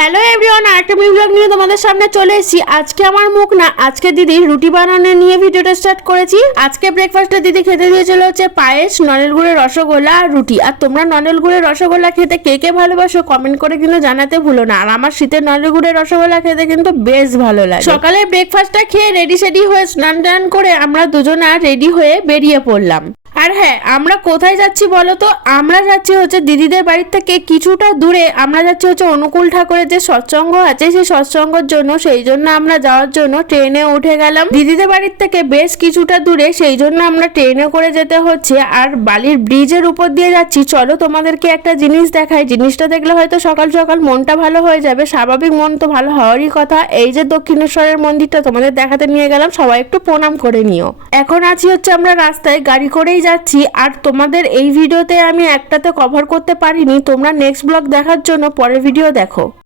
Hello everyone, আরেকটা mini blog নিয়ে তোমাদের সামনে চলে এসেছি। আজকে আমার মুখ না, আজকে দিদি রুটি বানানো নিয়ে ভিডিওটা স্টার্ট করেছি। আজকে ব্রেকফাস্টে দিদি খেতে দিয়েছিল হচ্ছে পায়েস, নলেন গুড়ের রসগোল্লা আর রুটি। আর তোমরা নলেন গুড়ের রসগোল্লা খেতে কে কে ভালোবাসো কমেন্ট করে কিন্তু জানাতে ভুলো না। আর আমার শীতের নলেন গুড়ের রসগোল্লা খেতে কিন্তু বেশ ভালো লাগে। সকালে ব্রেকফাস্টটা খেয়ে রেডি সেডি হয়ে স্নান টান করে আমরা দুজনা রেডি হয়ে বেরিয়ে পড়লাম। আর হ্যাঁ, আমরা কোথায় যাচ্ছি বলো তো? আমরা যাচ্ছি হচ্ছে দিদিদের বাড়ির থেকে কিছুটা দূরে। আমরা যাচ্ছি হচ্ছে অনুকূল ঠাকুরের যে সৎসঙ্গ আছে সেই সৎসঙ্গের জন্য। সেই জন্য আমরা যাওয়ার জন্য ট্রেনে উঠে গেলাম দিদিদের বাড়ির থেকে বেশ কিছুটা দূরে। সেই জন্য আমরা ট্রেনে করে যেতে হচ্ছে। আর বালির ব্রিজের উপর দিয়ে যাচ্ছি। চলো তোমাদেরকে একটা জিনিস দেখাই। জিনিসটা দেখলে হয়তো সকাল সকাল মনটা ভালো হয়ে যাবে। স্বাভাবিক মন তো ভালো হওয়ারই কথা। এই যে দক্ষিণেশ্বরের মন্দিরটা তোমাদের দেখাতে নিয়ে গেলাম, সবাই একটু প্রণাম করে নিও। এখন আছি হচ্ছে আমরা রাস্তায় গাড়ি করেই যাচ্ছি। আর তোমাদের এই ভিডিওতে আমি একটাতে কভার করতে পারিনি। তোমরা নেক্সট ব্লগ দেখার জন্য পরের ভিডিও দেখো।